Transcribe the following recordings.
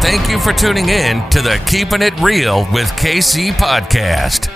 Thank you for tuning in to the Keeping It Real with KC podcast,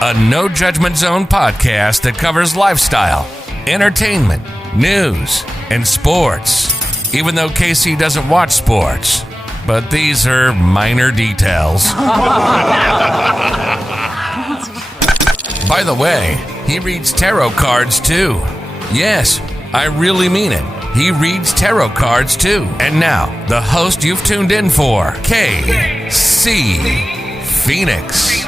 a no judgment zone podcast that covers lifestyle, entertainment, news, and sports. Even though KC doesn't watch sports, but these are minor details. By the way, he reads tarot cards too. Yes, I really mean it. He reads tarot cards too. And now, the host you've tuned in for, KC Phoenix.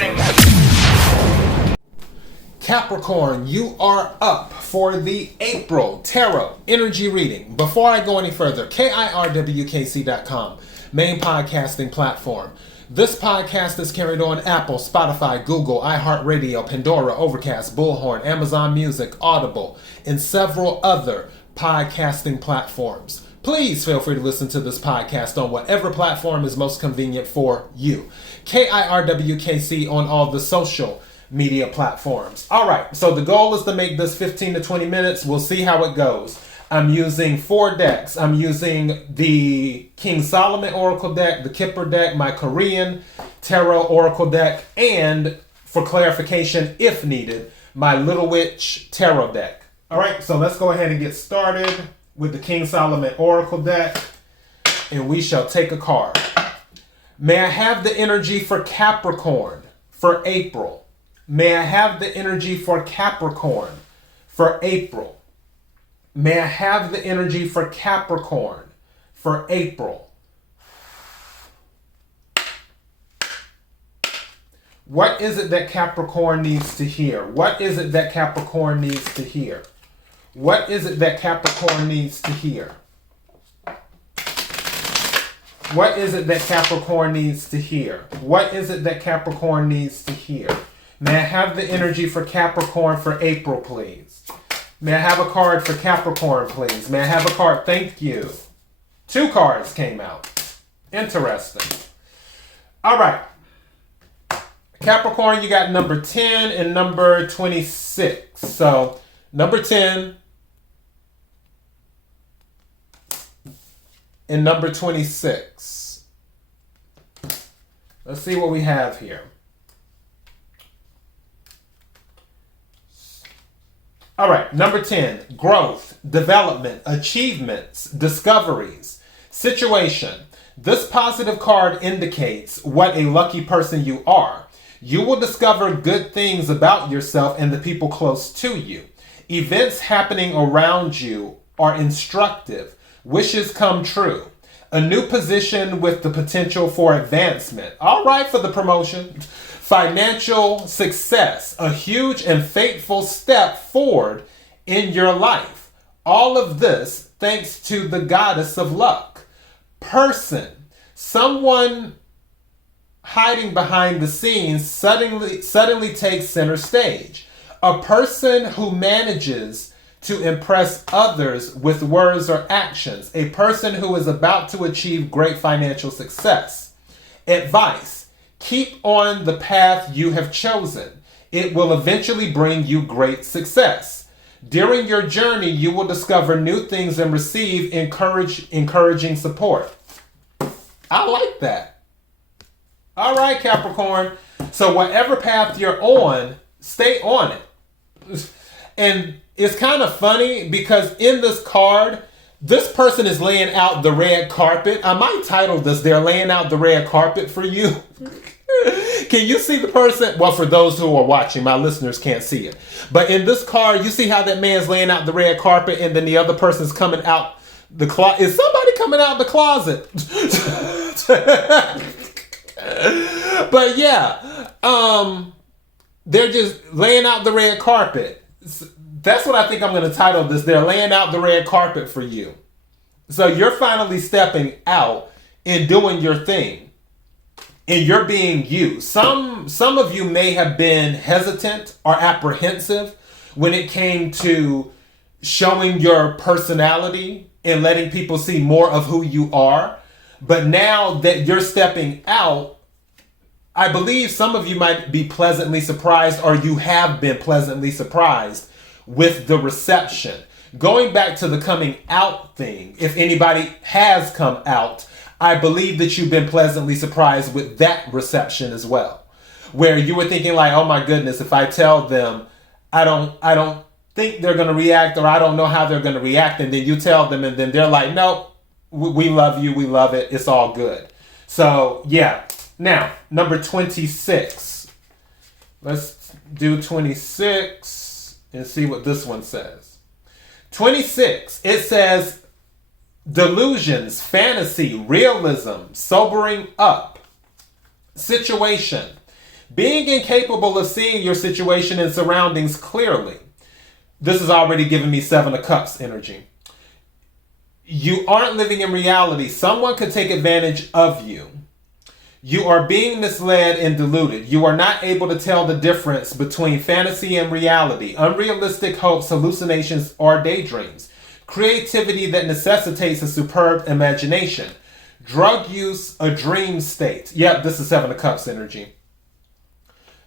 Capricorn, you are up for the April Tarot Energy Reading. Before I go any further, KIRWKC.com, main podcasting platform. This podcast is carried on Apple, Spotify, Google, iHeartRadio, Pandora, Overcast, Bullhorn, Amazon Music, Audible, and several other podcasting platforms. Please feel free to listen to this podcast on whatever platform is most convenient for you. KIRWKC on all the social media platforms. All right, so the goal is to make this 15 to 20 minutes. We'll see how it goes. I'm using 4 decks. I'm using the King Solomon Oracle deck, the Kipper deck, my Korean Tarot Oracle deck, and for clarification, if needed, my Little Witch Tarot deck. All right, so let's go ahead and get started with the King Solomon Oracle deck, and we shall take a card. May I have the energy for Capricorn for April? May I have the energy for Capricorn for April? May I have the energy for Capricorn for April? What is it that Capricorn needs to hear? What is it that Capricorn needs to hear? What is it that Capricorn needs to hear? What is it that Capricorn needs to hear? What is it that Capricorn needs to hear? May I have the energy for Capricorn for April, please? May I have a card for Capricorn, please? May I have a card? Thank you. 2 cards came out. Interesting. All right. Capricorn, you got number 10 and number 26. So, number 10 and number 26. Let's see what we have here. All right, number 10, growth, development, achievements, discoveries, situation. This positive card indicates what a lucky person you are. You will discover good things about yourself and the people close to you. Events happening around you are instructive. Wishes come true. A new position with the potential for advancement. All right, for the promotion. Financial success, a huge and fateful step forward in your life. All of this thanks to the goddess of luck. Person, someone hiding behind the scenes suddenly takes center stage. A person who manages to impress others with words or actions. A person who is about to achieve great financial success. Advice. Keep on the path you have chosen. It will eventually bring you great success. During your journey, you will discover new things and receive encouraging support. I like that. All right, Capricorn. So whatever path you're on, stay on it. And it's kind of funny because in this card, this person is laying out the red carpet. I might title this, "They're laying out the red carpet for you." Can you see the person? Well, for those who are watching, my listeners can't see it. But in this card, you see how that man's laying out the red carpet and then the other person's coming out the closet. Is somebody coming out the closet? But yeah, they're just laying out the red carpet. That's what I think I'm going to title this. They're laying out the red carpet for you. So you're finally stepping out and doing your thing. And you're being you. Some of you may have been hesitant or apprehensive when it came to showing your personality and letting people see more of who you are. But now that you're stepping out, I believe some of you might be pleasantly surprised, or you have been pleasantly surprised with the reception. Going back to the coming out thing, if anybody has come out, I believe that you've been pleasantly surprised with that reception as well, where you were thinking like, oh my goodness, if I tell them, I don't think they're going to react, or I don't know how they're going to react. And then you tell them and then they're like, no, we love you. We love it. It's all good. So yeah. Now, number 26. Let's do 26 and see what this one says. 26, it says, delusions, fantasy, realism, sobering up, situation, being incapable of seeing your situation and surroundings clearly. This is already giving me 7 of Cups energy. You aren't living in reality. Someone could take advantage of you. You are being misled and deluded. You are not able to tell the difference between fantasy and reality, unrealistic hopes, hallucinations, or daydreams. Creativity that necessitates a superb imagination. Drug use, a dream state. Yep, this is 7 of Cups energy.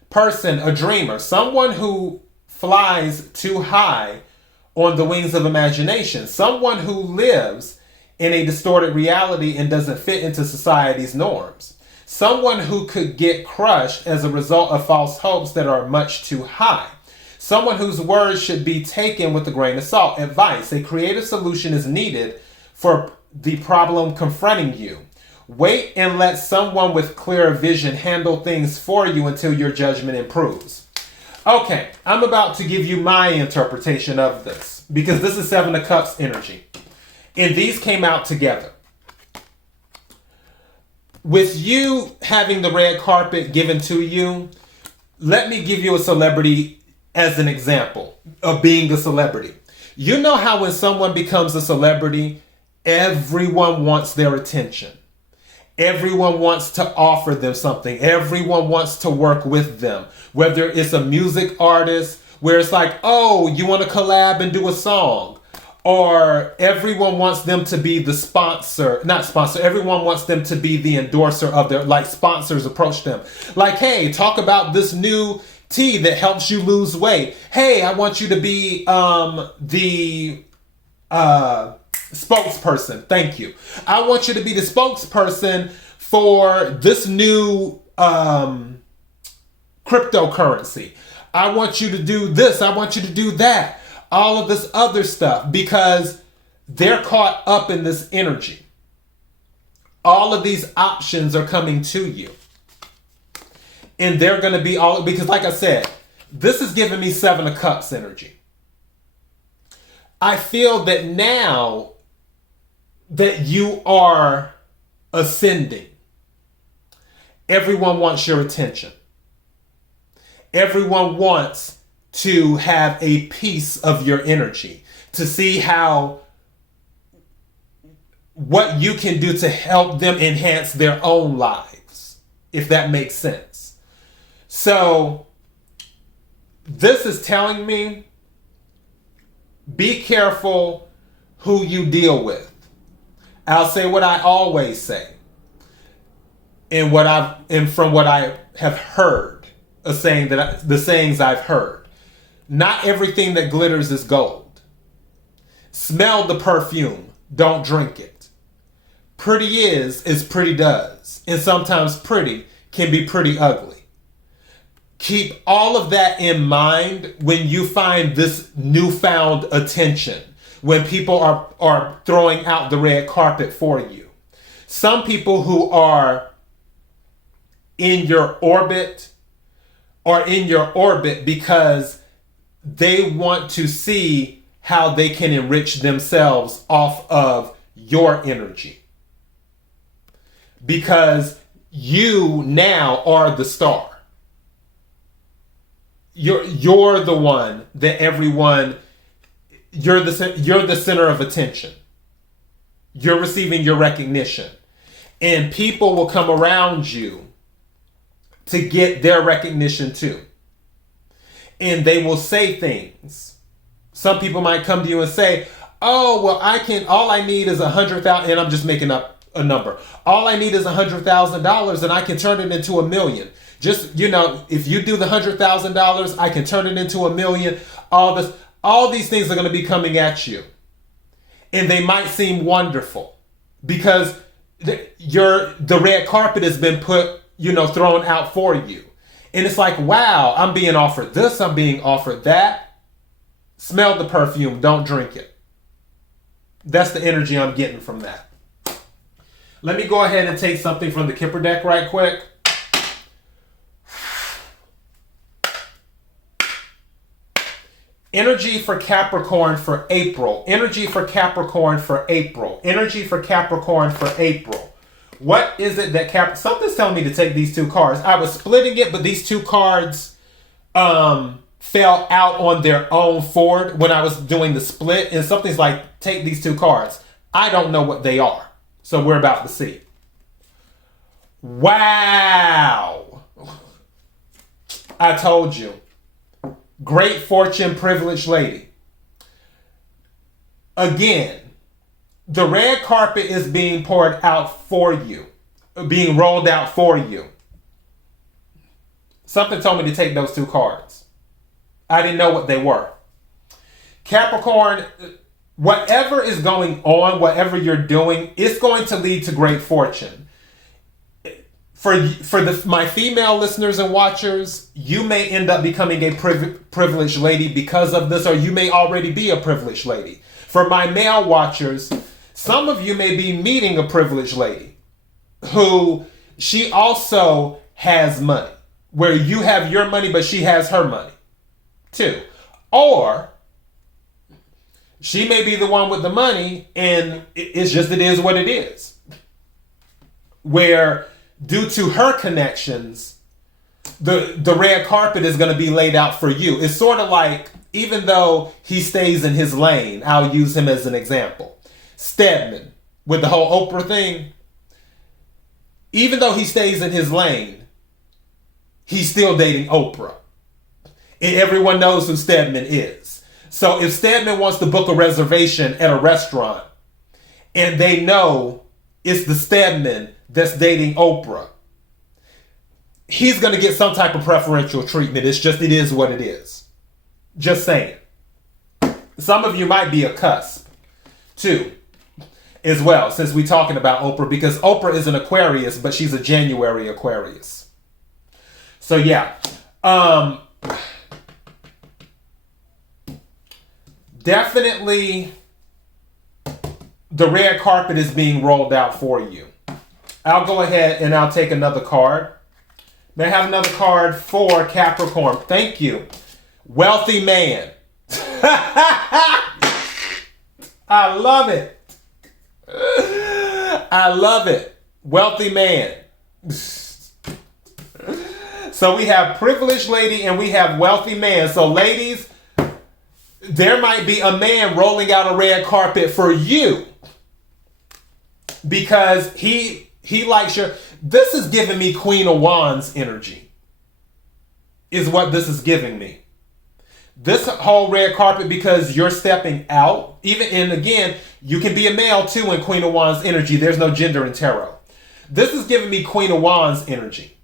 Person, a dreamer. Someone who flies too high on the wings of imagination. Someone who lives in a distorted reality and doesn't fit into society's norms. Someone who could get crushed as a result of false hopes that are much too high. Someone whose words should be taken with a grain of salt. Advice. A creative solution is needed for the problem confronting you. Wait and let someone with clearer vision handle things for you until your judgment improves. Okay, I'm about to give you my interpretation of this, because this is 7 of Cups energy. And these came out together. With you having the red carpet given to you, let me give you a celebrity as an example of being a celebrity. You know how when someone becomes a celebrity, everyone wants their attention. Everyone wants to offer them something. Everyone wants to work with them. Whether it's a music artist, where it's like, oh, you want to collab and do a song. Or everyone wants them to be the sponsor, not sponsor, everyone wants them to be the endorser of their, like sponsors approach them. Like, hey, talk about this new tea that helps you lose weight. Hey, I want you to be the spokesperson. Thank you. I want you to be the spokesperson for this new cryptocurrency. I want you to do this. I want you to do that. All of this other stuff, because they're caught up in this energy. All of these options are coming to you. And they're going to be all, because like I said, this is giving me 7 of Cups energy. I feel that now that you are ascending, everyone wants your attention. Everyone wants to have a piece of your energy, to see what you can do to help them enhance their own lives, if that makes sense. So this is telling me, be careful who you deal with. I'll say what I always say, and from what I have heard, the sayings I've heard. Not everything that glitters is gold. Smell the perfume. Don't drink it. Pretty is pretty does. And sometimes pretty can be pretty ugly. Keep all of that in mind when you find this newfound attention. When people are throwing out the red carpet for you. Some people who are in your orbit are in your orbit because they want to see how they can enrich themselves off of your energy. Because you now are the star. You're the one that everyone, you're the center of attention. You're receiving your recognition. And people will come around you to get their recognition too. And they will say things. Some people might come to you and say, oh, well, all I need is $100,000, and I'm just making up a number. All I need is $100,000 and I can turn it into $1 million. Just, if you do the $100,000, I can turn it into $1 million. All these things are going to be coming at you. And they might seem wonderful because the red carpet has been put, thrown out for you. And it's like, wow, I'm being offered this, I'm being offered that. Smell the perfume, don't drink it. That's the energy I'm getting from that. Let me go ahead and take something from the Kipper deck right quick. Energy for Capricorn for April. Energy for Capricorn for April. Energy for Capricorn for April. What is it that something's telling me to take these two cards. I was splitting it, but these two cards fell out on their own forward when I was doing the split. And something's like, take these two cards. I don't know what they are. So we're about to see. Wow. I told you. Great fortune, privileged lady. Again, the red carpet is being poured out for you, being rolled out for you. Something told me to take those two cards. I didn't know what they were. Capricorn, whatever is going on, whatever you're doing, it's going to lead to great fortune. For my female listeners and watchers, you may end up becoming a privileged lady because of this, or you may already be a privileged lady. For my male watchers, some of you may be meeting a privileged lady who she also has money, where you have your money, but she has her money too. Or she may be the one with the money and it is what it is. Where due to her connections, the red carpet is going to be laid out for you. It's sort of like, even though he stays in his lane, I'll use him as an example. Stedman, with the whole Oprah thing, even though he stays in his lane, he's still dating Oprah. And everyone knows who Stedman is. So if Stedman wants to book a reservation at a restaurant, and they know it's the Stedman that's dating Oprah, he's going to get some type of preferential treatment. It is what it is. Just saying. Some of you might be a cusp too, as well, since we're talking about Oprah, because Oprah is an Aquarius, but she's a January Aquarius. So yeah. Definitely the red carpet is being rolled out for you. I'll go ahead and I'll take another card. May I have another card for Capricorn? Thank you. Wealthy man. I love it. I love it. Wealthy man. So we have privileged lady and we have wealthy man. So ladies, there might be a man rolling out a red carpet for you because he likes your... This is giving me Queen of Wands energy, is what this is giving me. This whole red carpet, because you're stepping out, and again, you can be a male too in Queen of Wands energy. There's no gender in tarot. This is giving me Queen of Wands energy,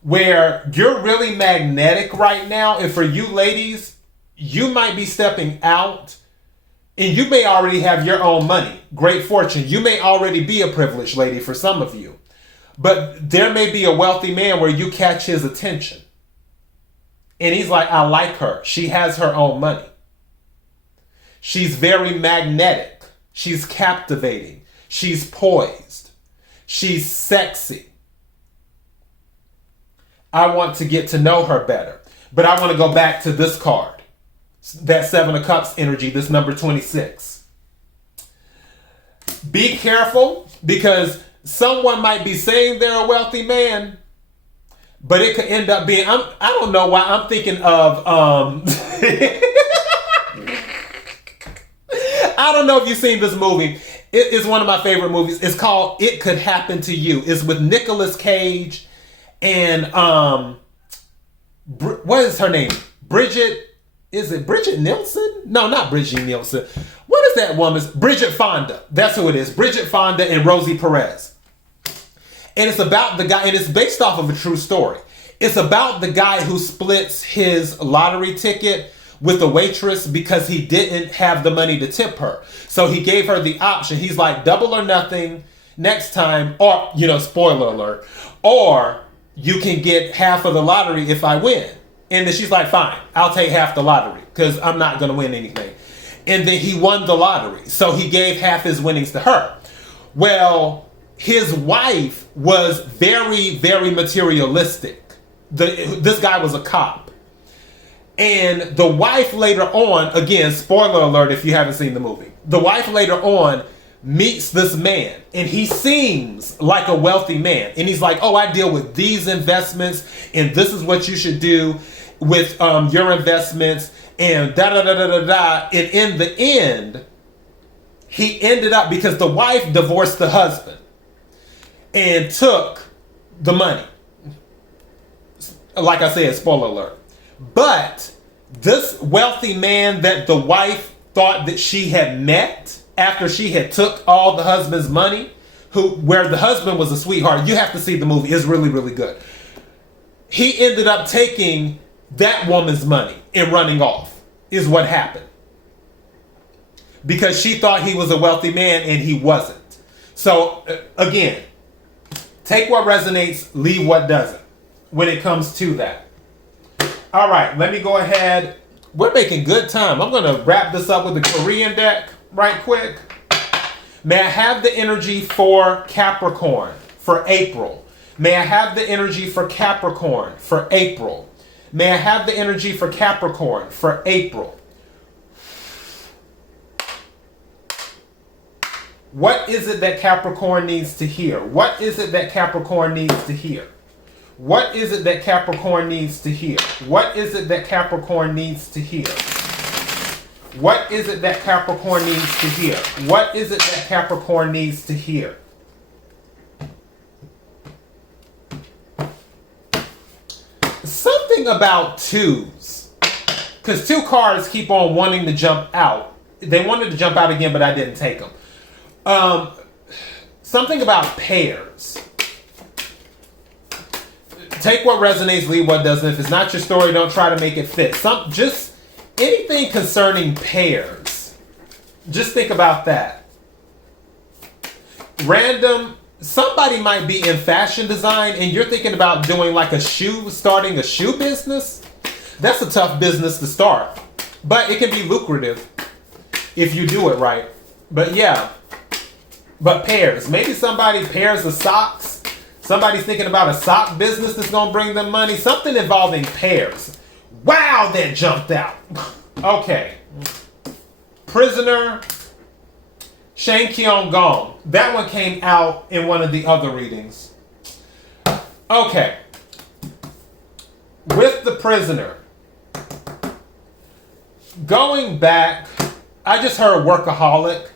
where you're really magnetic right now. And for you ladies, you might be stepping out and you may already have your own money, great fortune. You may already be a privileged lady for some of you, but there may be a wealthy man where you catch his attention. And he's like, I like her. She has her own money. She's very magnetic. She's captivating. She's poised. She's sexy. I want to get to know her better. But I want to go back to this card. That Seven of Cups energy, this number 26. Be careful, because someone might be saying they're a wealthy man, but it could end up being... I don't know why I'm thinking of... I don't know if you've seen this movie. It is one of my favorite movies. It's called It Could Happen to You. It's with Nicolas Cage and... what is her name? Bridget... Is it Bridget Nielsen? No, not Bridget Nielsen. What is that woman's? Bridget Fonda. That's who it is. Bridget Fonda and Rosie Perez. And it's about the guy, and it's based off of a true story. It's about the guy who splits his lottery ticket with a waitress because he didn't have the money to tip her. So he gave her the option. He's like, double or nothing. next time, or, spoiler alert, or you can get half of the lottery if I win. And then she's like, fine, I'll take half the lottery because I'm not going to win anything. And then he won the lottery. So he gave half his winnings to her. Well, his wife was very, very materialistic. This guy was a cop. And the wife later on, again, spoiler alert if you haven't seen the movie, the wife later on meets this man, and he seems like a wealthy man. And he's like, oh, I deal with these investments, and this is what you should do with your investments, and da-da-da-da-da-da. And in the end, he ended up, because the wife divorced the husband and took the money. Like I said, spoiler alert. But this wealthy man that the wife thought that she had met after she had took all the husband's money, where the husband was a sweetheart, you have to see the movie, it's really, really good. He ended up taking that woman's money and running off, is what happened. Because she thought he was a wealthy man and he wasn't. So, again, take what resonates, leave what doesn't when it comes to that. All right, let me go ahead. We're making good time. I'm going to wrap this up with the Korean deck right quick. May I have the energy for Capricorn for April? May I have the energy for Capricorn for April? May I have the energy for Capricorn for April? What is it that Capricorn needs to hear? What is it that Capricorn needs to hear? What is it that Capricorn needs to hear? What is it that Capricorn needs to hear? What is it that Capricorn needs to hear? What is it that Capricorn needs to hear? Something about twos. Because two cards keep on wanting to jump out. They wanted to jump out again, but I didn't take them. Something about pairs. Take what resonates, leave what doesn't. If it's not your story, don't try to make it fit. Just anything concerning pairs. Just think about that. Random. Somebody might be in fashion design and you're thinking about doing like starting a shoe business. That's a tough business to start. But it can be lucrative if you do it right. But yeah. But pairs. Maybe somebody pairs of socks. Somebody's thinking about a sock business that's going to bring them money. Something involving pairs. Wow, that jumped out. Okay. Prisoner. Shane Kyung-gong. That one came out in one of the other readings. Okay. With the prisoner. Going back, I just heard workaholic.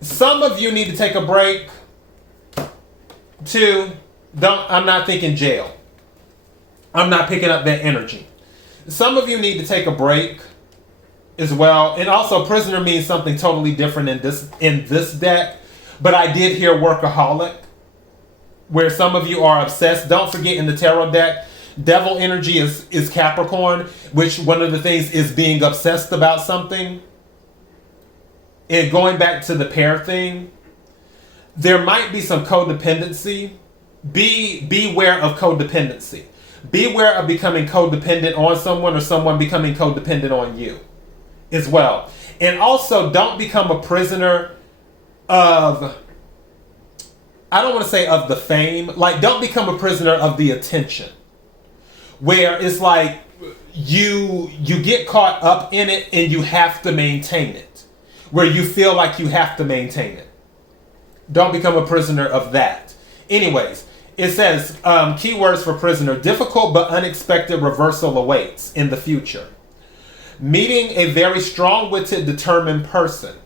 Some of you need to take a break. Two, I'm not thinking jail. I'm not picking up that energy. Some of you need to take a break as well. And also prisoner means something totally different in this deck. But I did hear workaholic, where some of you are obsessed. Don't forget, in the tarot deck, devil energy is Capricorn, which one of the things is being obsessed about something. And going back to the pair thing, there might be some codependency. Beware of codependency. Beware of becoming codependent on someone or someone becoming codependent on you as well. And also, don't become a prisoner of, I don't want to say of the fame, like don't become a prisoner of the attention. Where it's like you get caught up in it and you have to maintain it. Where you feel like you have to maintain it. Don't become a prisoner of that. Anyways, it says, keywords for prisoner: difficult but unexpected reversal awaits in the future. Meeting a very strong-witted, determined person.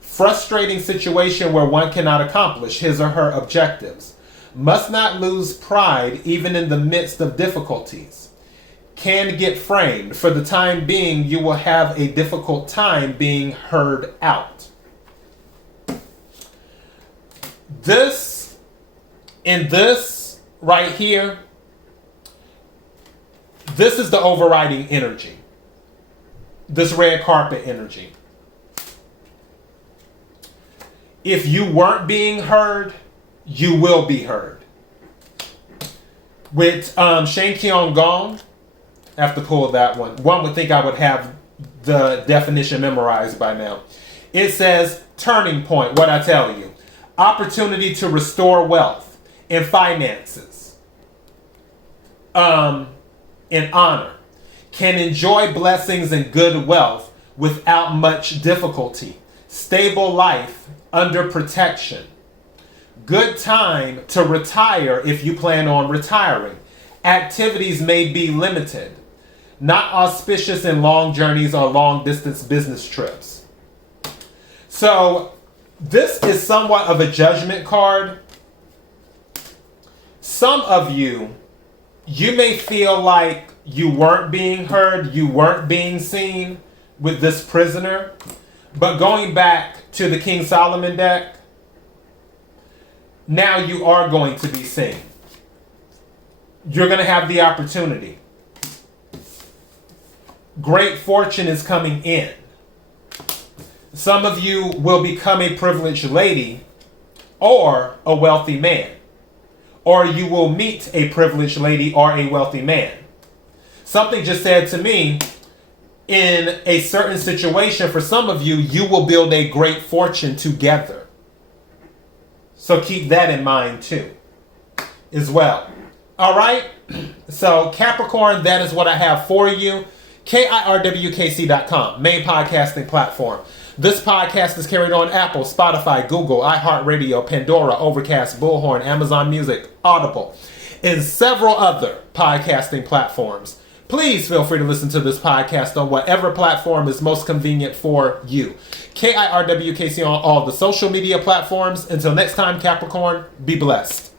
Frustrating situation where one cannot accomplish his or her objectives. Must not lose pride even in the midst of difficulties. Can get framed. For the time being, you will have a difficult time being heard out. This right here, this is the overriding energy. This red carpet energy. If you weren't being heard, you will be heard. With Shane Keong Gong, I have to pull that one. One would think I would have the definition memorized by now. It says, turning point, what I tell you. Opportunity to restore wealth and finances. In honor. Can enjoy blessings and good wealth without much difficulty. Stable life under protection. Good time to retire if you plan on retiring. Activities may be limited. Not auspicious in long journeys or long distance business trips. So this is somewhat of a judgment card. Some of you may feel like you weren't being heard, you weren't being seen with this prisoner. But going back to the King Solomon deck, now you are going to be seen. You're going to have the opportunity. Great fortune is coming in. Some of you will become a privileged lady or a wealthy man. Or you will meet a privileged lady or a wealthy man. Something just said to me, in a certain situation, for some of you, you will build a great fortune together. So keep that in mind too, as well. All right? So Capricorn, that is what I have for you. KIRWKC.com, main podcasting platform. This podcast is carried on Apple, Spotify, Google, iHeartRadio, Pandora, Overcast, Bullhorn, Amazon Music, Audible, and several other podcasting platforms. Please feel free to listen to this podcast on whatever platform is most convenient for you. KIRWKC on all the social media platforms. Until next time, Capricorn, be blessed.